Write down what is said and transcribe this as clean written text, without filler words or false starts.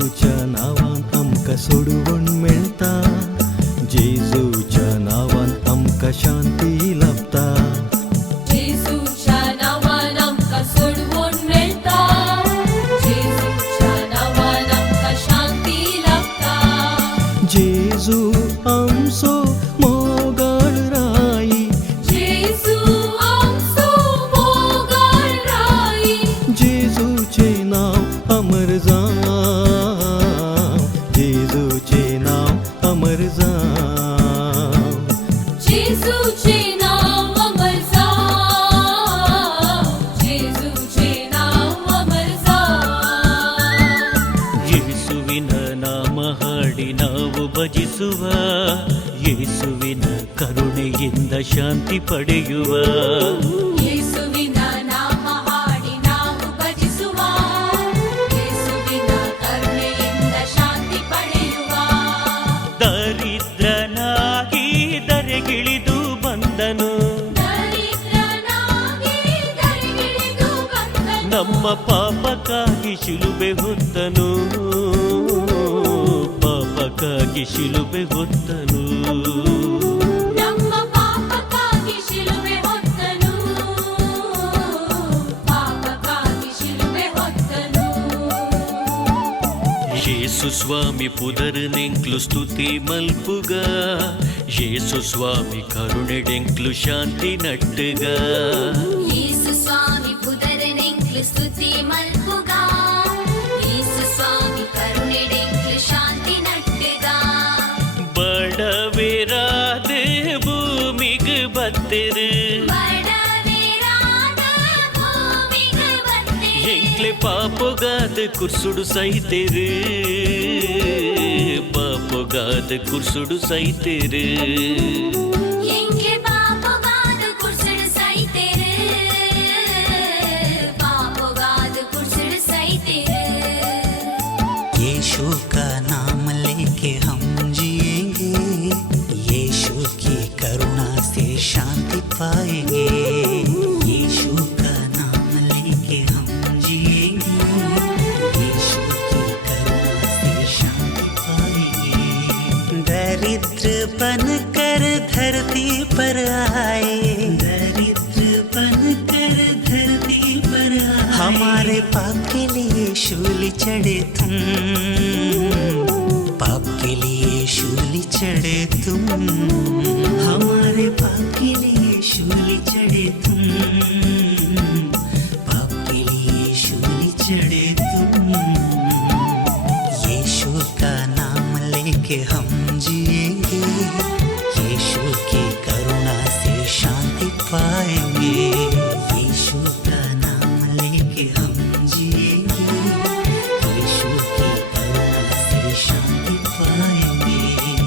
जेजूच्या नावान आमकां सोडवून मेळटा, जेजूच्या नावान आमकां शांती लाभता, जेजूच्या नावान आमकां सोडवून मेळटा, जेजूच्या नावान आमकां शांती लाभता. जेजू आमचो मोगाळ राई, जेजू आमचो मोगाळ राई, जेजूचे नाव अमर जावं, जेजूचे नाव अमर जावं, जेजूचे नाव अमर जावं, जेजूचे नाव अमर जावं. ಯೇಸುವಿನ ನಾಮ ಹಾಡಿ ನಾವು ಭಜಿಸುವ, ಯೇಸುವಿನ ಕರುಣೆಯಿಂದ ಶಾಂತಿ ಪಡೆಯುವ, ಯೇಸುವಿನ ನಾಮ ಹಾಡಿ ನಾವು ಭಜಿಸುವ, ಯೇಸುವಿನ ಕರುಣೆಯಿಂದ ಶಾಂತಿ ಪಡೆಯುವ. ದರಿದ್ರನಾಗಿ ಧರೆಗಿಳಿದು ಬಂದನು, ದರಿದ್ರನಾಗಿ ಧರೆಗಿಳಿದು ಬಂದನು, ನಮ್ಮ ಪಾಪಕ್ಕಾಗಿ ಶಿಲುಬೆ ಹೊತ್ತನು, ಪಾಪಕ್ಕಾಗಿ ಶಿಲುಬೆ ಹೊತ್ತನು. ನಮ್ಮ ಪಾಪಕ್ಕಾಗಿ ಶಿಲುಬೆ ಹೊತ್ತನು, ಪಾಪಕ್ಕಾಗಿ ಶಿಲುಬೆ ಹೊತ್ತನು. ಯೇಸು ಸ್ವಾಮಿ ಪುದರನೆಂಕ್ಲು ಸ್ತುತಿ ಮಲ್ಪುಗ, ಯೇಸು ಸ್ವಾಮಿ ಕರುಣೆಡೆಂಕ್ಲು ಶಾಂತಿ ನಟ್ಟುಗ, ಯೇಸು ಸ್ವಾಮಿ ಪುದರನೆಂಕ್ಲು ಸ್ತುತಿ ಮಲ್ಪುಗ, ಯೇಸು ಸ್ವಾಮಿ ಕರುಣೆಡೆಂಕ್ಲು ಶಾಂತಿ ನಟ್ಟುಗ. ಬಡವಿರಾದ ಭೂಮಿಗೆ ಬತ್ತಿರು, ಬಡವಿರಾದ ಭೂಮಿಗೆ ಬಂದಿರು, ಎಂಕ್ಲೆ ಪಾಪಗಾದ ಕುರ್ಸುಡು ಸೈತಿರು, ಪಾಪಗಾದ ಕುರ್ಸುಡು ಸೈತಿರು. ಎಂಗೆ ಪಾಪಗಾದ ಕುರ್ಸುಡು ಸೈತಿರು, ಪಾಪಗಾದ ಕುರ್ಸುಡು ಸೈತಿರು. यीशु का नाम लेके हम जिएंगे, यीशु की करुणा से शांति पाएंगे, यीशु का नाम लेके हम जिएंगे, यीशु की करुणा से शांति पाएंगे. दरिद्र बन कर धरती पर आए, दरिद्र बन कर धरती पर आए, हमारे पाप के लिए शूली चढ़े तुम, पाप के लिए शूली चढ़े तुम, हमारे पाप के लिए शूली चढ़े तुम, पाप के लिए शूली चढ़े तुम. यीशु का नाम लेके हम